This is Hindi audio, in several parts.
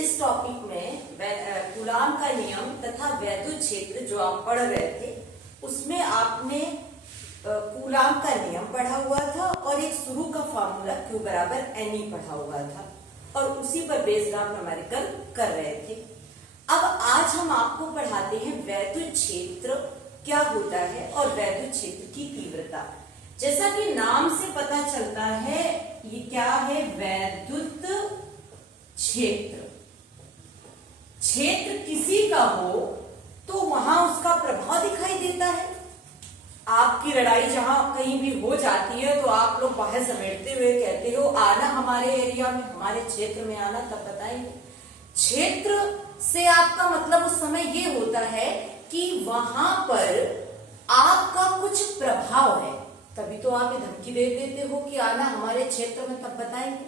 इस टॉपिक में कूलाम का नियम तथा वैद्युत क्षेत्र जो आप पढ़ रहे थे उसमें आपने कूलाम का नियम पढ़ा हुआ था और एक शुरू का फॉर्मूला Q बराबर NE पढ़ा हुआ था और उसी पर बेस्ड आप न्यूमेरिकल कर रहे थे। अब आज हम आपको पढ़ाते हैं वैद्युत क्षेत्र क्या होता है और वैद्युत क्षेत्र की तीव्रता। जैसा कि नाम से पता चलता है ये क्या है, वैद्युत क्षेत्र। क्षेत्र किसी का हो तो वहां उसका प्रभाव दिखाई देता है। आपकी लड़ाई जहां कहीं भी हो जाती है तो आप लोग बाहर समेटते हुए कहते हो आना हमारे एरिया में, हमारे क्षेत्र में आना, तब बताएंगे। क्षेत्र से आपका मतलब उस समय ये होता है कि वहां पर आपका कुछ प्रभाव है, तभी तो आप ये धमकी दे देते हो कि आना हमारे क्षेत्र में, तब बताएंगे।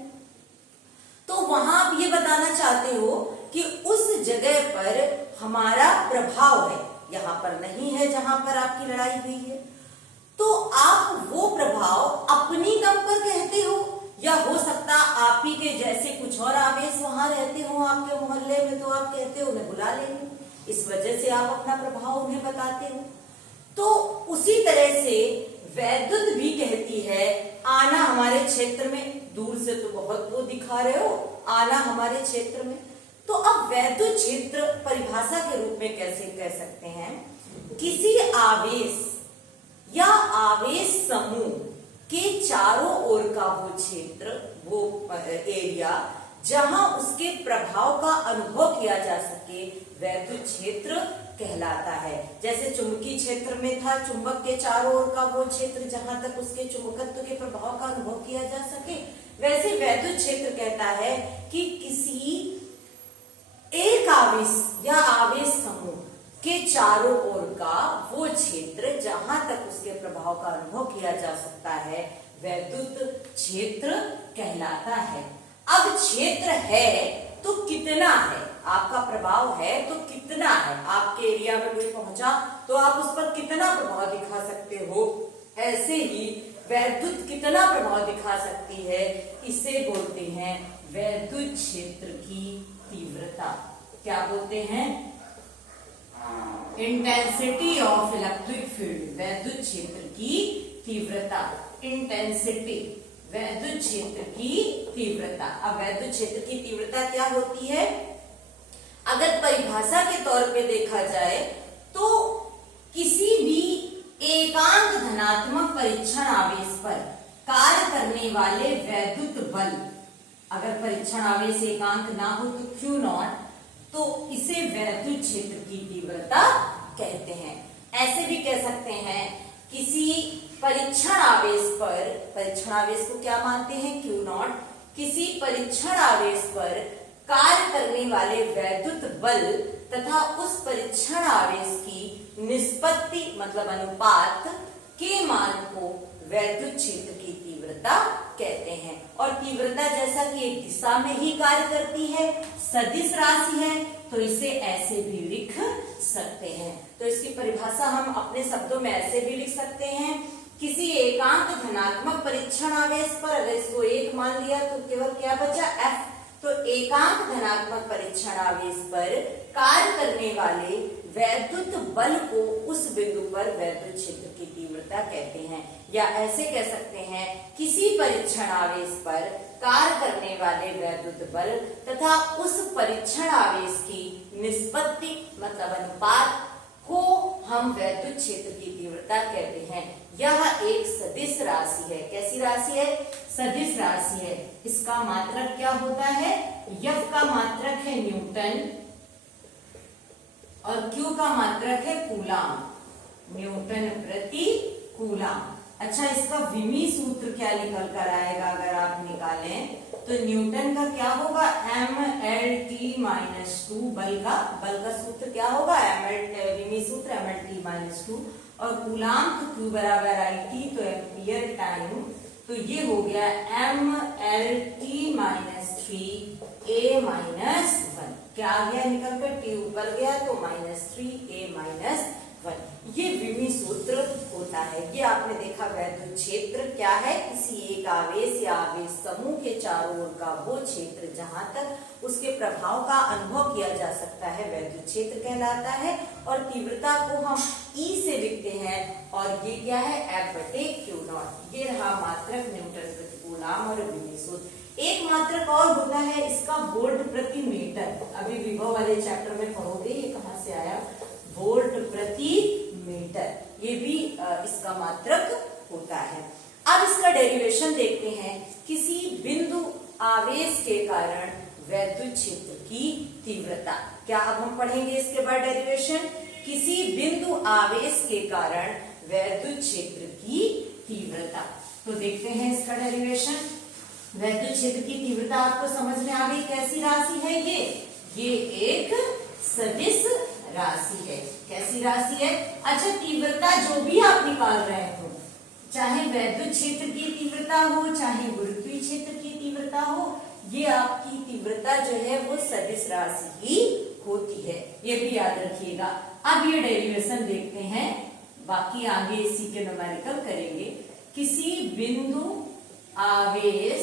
तो वहां आप ये बताना चाहते हो कि उस जगह पर हमारा प्रभाव है, यहां पर नहीं है जहां पर आपकी लड़ाई हुई है। तो आप वो प्रभाव अपनी दम पर कहते हो या हो सकता आप ही के जैसे कुछ और आवेश वहां रहते हो आपके मोहल्ले में, तो आप कहते हो उन्हें बुला लेंगे, इस वजह से आप अपना प्रभाव उन्हें बताते हो। तो उसी तरह से वैद्युत भी कहती है आना हमारे क्षेत्र में, दूर से तो बहुत वो दिखा रहे हो, आना हमारे क्षेत्र में। तो अब वैद्युत क्षेत्र परिभाषा के रूप में कैसे कह सकते हैं, किसी आवेश या आवेश समूह के चारों ओर का वो क्षेत्र, वो एरिया जहां उसके प्रभाव का अनुभव किया जा सके, वैद्युत क्षेत्र कहलाता है। जैसे चुंबकीय क्षेत्र में था चुंबक के चारों ओर का वो क्षेत्र जहां तक उसके चुंबकत्व के प्रभाव का अनुभव किया जा सके, वैसे वैद्युत क्षेत्र कहता है कि किसी एक आवेश या आवेश समूह के चारों ओर का वो क्षेत्र जहां तक उसके प्रभाव का अनुभव किया जा सकता है, वैद्युत क्षेत्र कहलाता है। अब क्षेत्र है तो कितना है, आपका प्रभाव है तो कितना है, आपके एरिया में कोई पहुंचा तो आप उस पर कितना प्रभाव दिखा सकते हो, ऐसे ही वैद्युत कितना प्रभाव दिखा सकती है, इसे बोलते हैं वैद्युत क्षेत्र की तीव्रता। क्या बोलते हैं, इंटेंसिटी ऑफ इलेक्ट्रिक फील्ड, वैद्युत क्षेत्र की तीव्रता, इंटेंसिटी, वैद्युत क्षेत्र की तीव्रता। अब वैद्युत क्षेत्र की तीव्रता क्या होती है, अगर परिभाषा के तौर पे देखा जाए तो किसी भी एकांक धनात्मक परीक्षण आवेश पर कार्य करने वाले वैद्युत बल, अगर परीक्षण आवेश एकांक ना हो तो Q0, तो इसे वैद्युत क्षेत्र की तीव्रता कहते हैं। ऐसे भी कह सकते हैं किसी परीक्षण आवेश पर, परीक्षण आवेश को क्या मानते हैं, Q0, किसी परीक्षण आवेश पर कार्य करने वाले वैद्युत बल तथा उस परीक्षण आवेश की निष्पत्ति मतलब अनुपात के मान को वैद्युत क्षेत्र की तीव्रता कहते हैं। और तीव्रता जैसा कि एक दिशा में ही कार्य करती है, सदिश राशि है, तो इसे ऐसे भी लिख सकते हैं। तो इसकी परिभाषा हम अपने शब्दों में ऐसे भी लिख सकते हैं, किसी एकांक धनात्मक परीक्षण आवेश पर अगर इसको 1 मान लिया तो केवल क्या बचा, F। तो एकांक धनात्मक परीक्षण आवेश पर कार्य करने वाले वैद्युत बल को उस बिंदु पर वैद्युत क्षेत्र की तीव्रता कहते हैं। या ऐसे कह सकते हैं किसी परीक्षण आवेश पर कार्य करने वाले वैद्युत बल तथा उस परीक्षण आवेश की निष्पत्ति मतलब अनुपात को हम वैद्युत क्षेत्र की तीव्रता कहते हैं। यह एक सदिश राशि है। कैसी राशि है, सदिश राशि है। इसका मात्रक क्या होता है, F का मात्रक है न्यूटन और Q का मात्रक है कूलाम, न्यूटन प्रति कूलाम। अच्छा, इसका विमी सूत्र क्या निकल कर आएगा अगर आप निकालें तो न्यूटन का क्या होगा, mLT-2, बल का सूत्र क्या होगा, विमी सूत्र mLT-2, और कूलाम तो Q बराबर IT, तो एम्पियर टाइम, तो ये हो गया mLT-3A-1। क्या आ गया निकल कर, T ऊपर गया तो -3A-1। ये विमी सूत्र होता है। ये आपने देखा वैद्युत क्षेत्र क्या है, किसी एक आवेश या आवेश समूह के चारों ओर का वो क्षेत्र जहां तक उसके प्रभाव का अनुभव किया जा सकता है वैद्युत क्षेत्र कहलाता है। और तीव्रता को हम E से लिखते हैं और ये क्या है F/Q0। ये रहा मात्रक न्यूटन प्रति कूलम और विमी सूत्र। एक मात्रक और होता है इसका वोल्ट प्रति मीटर। अभी विभव वाले चैप्टर में पढ़ोगे, ये कहाँ से आया, वोल्ट प्रति मीटर, ये भी इसका मात्रक होता है। अब इसका डेरिवेशन देखते हैं। किसी बिंदु आवेश के कारण वैद्युत क्षेत्र की तीव्रता, क्या अब हम पढ़ेंगे इसके बाद डेरिवेशन। किसी बिंदु आवेश के कारण वैद्युत क्षेत्र की तीव्रता, तो देखते हैं इसका डेरिवेशन। वैद्युत क्षेत्र की तीव्रता आपको समझ में आ गई, कैसी राशि है ये एक सदिश राशि है। कैसी राशि है, अच्छा तीव्रता जो भी आप निकाल रहे हो, चाहे वैद्युत क्षेत्र की तीव्रता हो चाहे गुरुत्वीय क्षेत्र की तीव्रता हो, ये आपकी तीव्रता जो है वो सदिश राशि ही होती है, ये भी याद रखिएगा। अब ये डेरिवेशन देखते हैं, बाकी आगे इसी के न्यूमेरिकल करेंगे। किसी बिंदु आवेश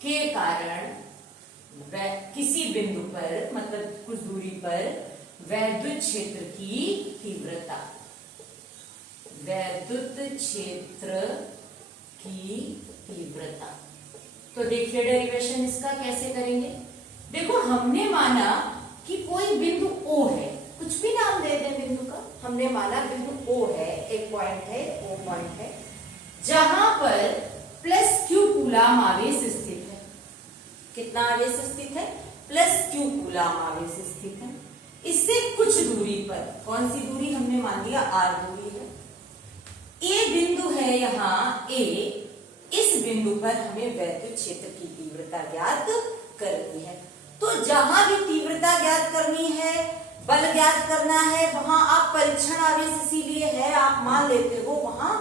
के कारण किसी बिंदु पर, मतलब कुछ दूरी पर वैद्युत क्षेत्र की तीव्रता, वैद्युत क्षेत्र की तीव्रता, तो देखिए डेरिवेशन इसका कैसे करेंगे। देखो हमने माना कि कोई बिंदु O है, कुछ भी नाम दे दें बिंदु का, हमने माना बिंदु O है, एक पॉइंट है, O पॉइंट है, जहां पर +Q कूलम आवेश स्थित है। कितना आवेश स्थित है, +Q कूलम आवेश स्थित है। इससे कुछ दूरी पर, कौन सी दूरी, हमने मान लिया R दूरी है। A बिंदु है यहाँ A, इस बिंदु पर हमें वैद्युत क्षेत्र की तीव्रता ज्ञात करनी है। तो जहां भी तीव्रता ज्ञात करनी है, बल ज्ञात करना है, वहां आप परीक्षण आवेश इसीलिए है, आप मान लेते हो वहां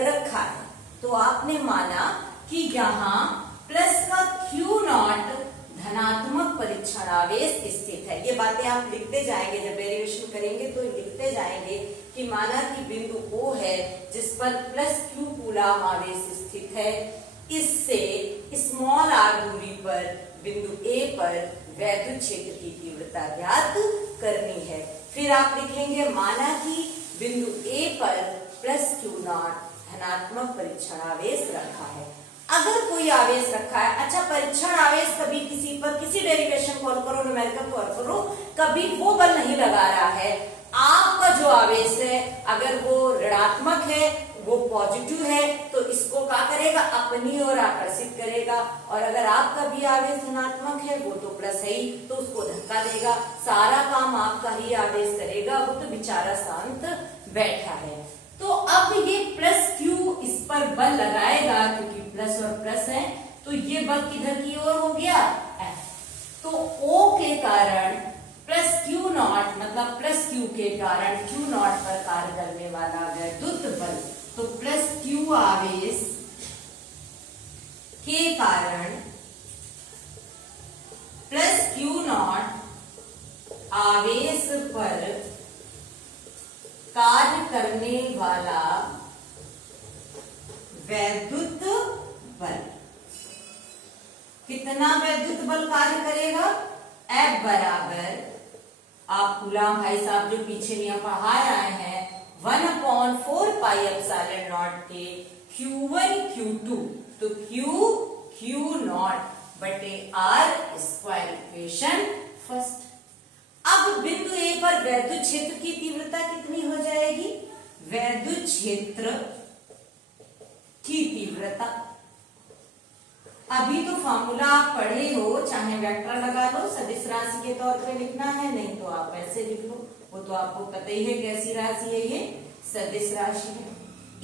रखा है। तो आपने माना कि यहाँ प्लस का Q0 धनात्मक परीक्षण आवेश स्थित है। ये बातें आप लिखते जाएंगे, जब डेरिवेशन करेंगे तो लिखते जाएंगे कि माना कि बिंदु O है जिस पर +Q कूलम आवेश स्थित है, इससे स्मॉल r दूरी पर बिंदु A पर वैद्युत क्षेत्र की तीव्रता ज्ञात करनी है। फिर आप लिखेंगे माना कि बिंदु A पर +Q0 धनात्मक परीक्षण आवेश रखा है। अगर कोई आवेश रखा है, अच्छा परीक्षण आवेश कभी किसी पर, किसी डेरिवेशन कॉल करो, न्यूमेरिकल कॉल करो, कभी वो बल नहीं लगा रहा है। आपका जो आवेश है अगर वो ऋणात्मक है, वो पॉजिटिव है, तो इसको क्या करेगा, अपनी ओर आकर्षित करेगा। और अगर आपका भी आवेश धनात्मक है, वो तो प्लस है ही, तो उसको धक्का देगा। सारा काम आपका ही आवेश करेगा, वो तो बेचारा शांत बैठा है। तो अब ये +Q इस पर बल लगाएगा, क्योंकि प्लस और प्लस है, तो ये बल किधर की ओर हो गया, F। तो O के कारण +Q0 मतलब +Q के कारण Q0 पर कार्य करने वाला वैद्युत बल, तो +Q आवेश के कारण +Q0 आवेश पर कार्य करने वाला वैद्युत बल, कितना वैद्युत बल कार्य करेगा, F बराबर, आप कूलम भाई साहब जो पीछे नियम पढ़ाए आए हैं, 1/4πε0 के Q1 Q2, तो Q0 बटे R² इक्वेशन फर्स्ट। अब बिंदु A पर वैद्युत क्षेत्र की तीव्रता कितनी हो जाएगी, वैद्युत क्षेत्र की तीव्रता, अभी तो फॉर्मूला आप पढ़े हो, चाहे वेक्टर लगा लो, सदिश राशि के तौर पे लिखना है, नहीं तो आप ऐसे लिख लो, वो तो आपको पता ही है कैसी राशि है, ये सदिश राशि है।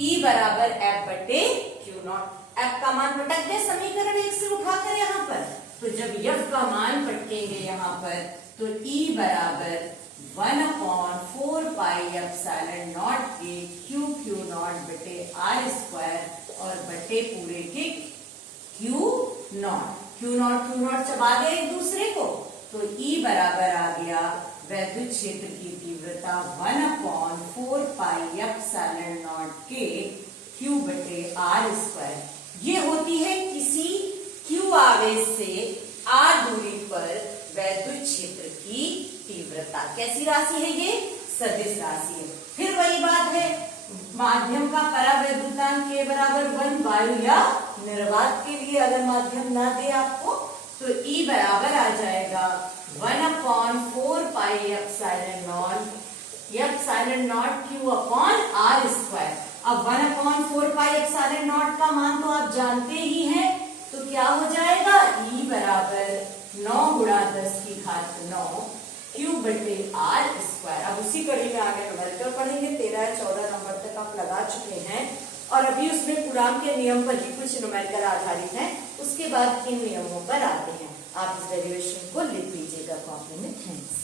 E बराबर F/Q0, F का मान पटक दे समीकरण 1 से उठाकर यहाँ पर, तो जब F का मान पटकेंगे यहाँ पर, तो E बराबर 1/4πε0 के Q0 बटे R² और बटे पूरे के Q0 चबा दे एक दूसरे को, तो E बराबर आ गया वैद्युत क्षेत्र की तीव्रता 1/4πε0 के Q/r²। ये होती है किसी Q आवेश से r दूरी पर वैद्युत क्षेत्र की तीव्रता। कैसी राशि है ये? सदिश राशि है। फिर वही बात है, माध्यम का परावैद्युतांक K बराबर 1, वायु या निर्वात के लिए अगर माध्यम ना दे आपको तो E बराबर आ जाएगा 1/4πε0 Q/r²। अब 1/4πε0 का मान तो आप जानते ही हैं, तो क्या हो जाएगा? E बराबर 9 × 10⁹ Q/r²। अब उसी कड़ी में आगे न्यूमेरिकल पढ़ेंगे। 13 या 14 नंबर तक आप लगा चुके हैं और अभी उसमें कूलाम के नियम पर ही कुछ न्यूमेरिकल आधारित है। उसके बाद इन नियमों पर आते हैं। आप इस डेरिवेशन को लिख लीजिएगा कॉपी में। थैंक्स।